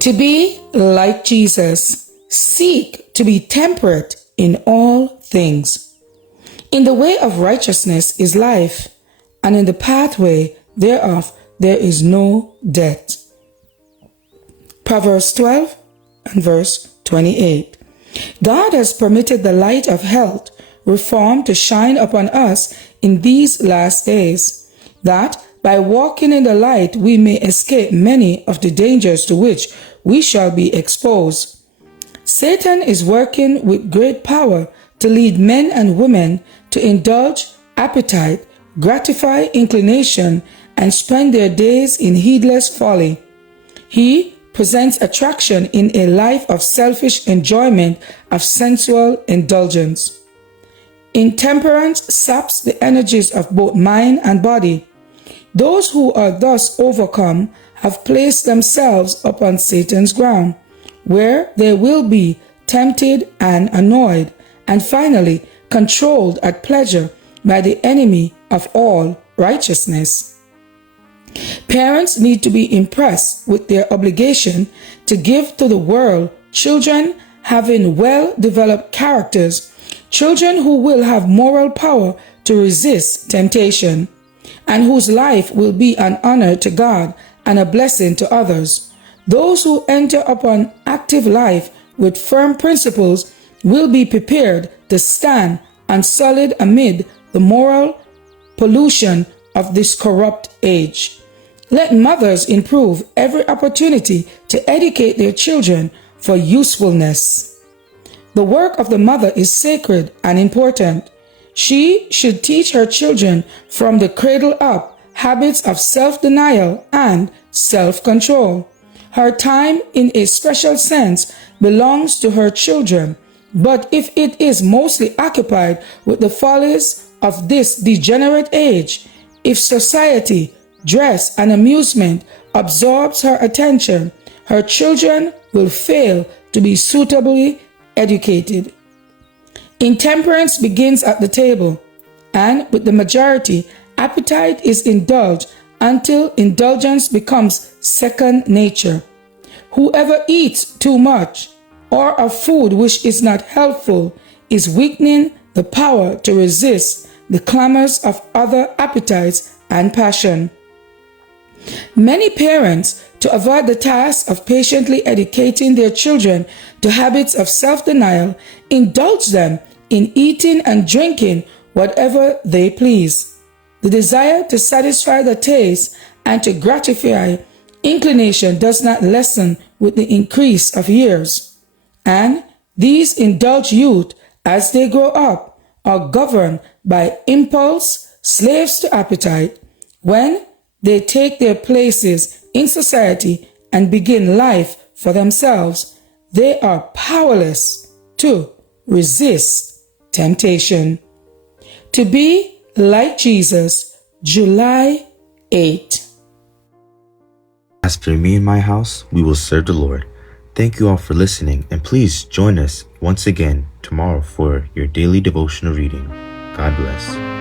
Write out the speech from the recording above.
To be like Jesus, seek to be temperate in all things. In the way of righteousness is life, and in the pathway thereof there is no death. Proverbs 12 and verse 28. God has permitted the light of health, reform to shine upon us in these last days, that by walking in the light we may escape many of the dangers to which we shall be exposed. Satan is working with great power to lead men and women to indulge appetite, gratify inclination, and spend their days in heedless folly. He presents attraction in a life of selfish enjoyment of sensual indulgence. Intemperance saps the energies of both mind and body. Those who are thus overcome have placed themselves upon Satan's ground, where they will be tempted and annoyed, and finally controlled at pleasure by the enemy of all righteousness. Parents need to be impressed with their obligation to give to the world children having well-developed characters, children who will have moral power to resist temptation, and whose life will be an honor to God and a blessing to others. Those who enter upon active life with firm principles will be prepared to stand unsullied amid the moral pollution of this corrupt age. Let mothers improve every opportunity to educate their children for usefulness. The work of the mother is sacred and important. She should teach her children from the cradle up habits of self-denial and self-control. Her time, in a special sense, belongs to her children, but if it is mostly occupied with the follies of this degenerate age, if society, dress, and amusement absorbs her attention, her children will fail to be suitably educated. Intemperance begins at the table, and with the majority, appetite is indulged until indulgence becomes second nature. Whoever eats too much or of food which is not helpful is weakening the power to resist the clamors of other appetites and passion. Many parents, to avoid the task of patiently educating their children to habits of self-denial, indulge them in eating and drinking whatever they please. The desire to satisfy the taste and to gratify inclination does not lessen with the increase of years. And these indulged youth, as they grow up, are governed by impulse, slaves to appetite. When they take their places in society and begin life for themselves, they are powerless to resist temptation. To be like Jesus, July 8. As for me and my house, we will serve the Lord. Thank you all for listening, and please join us once again tomorrow for your daily devotional reading. God bless.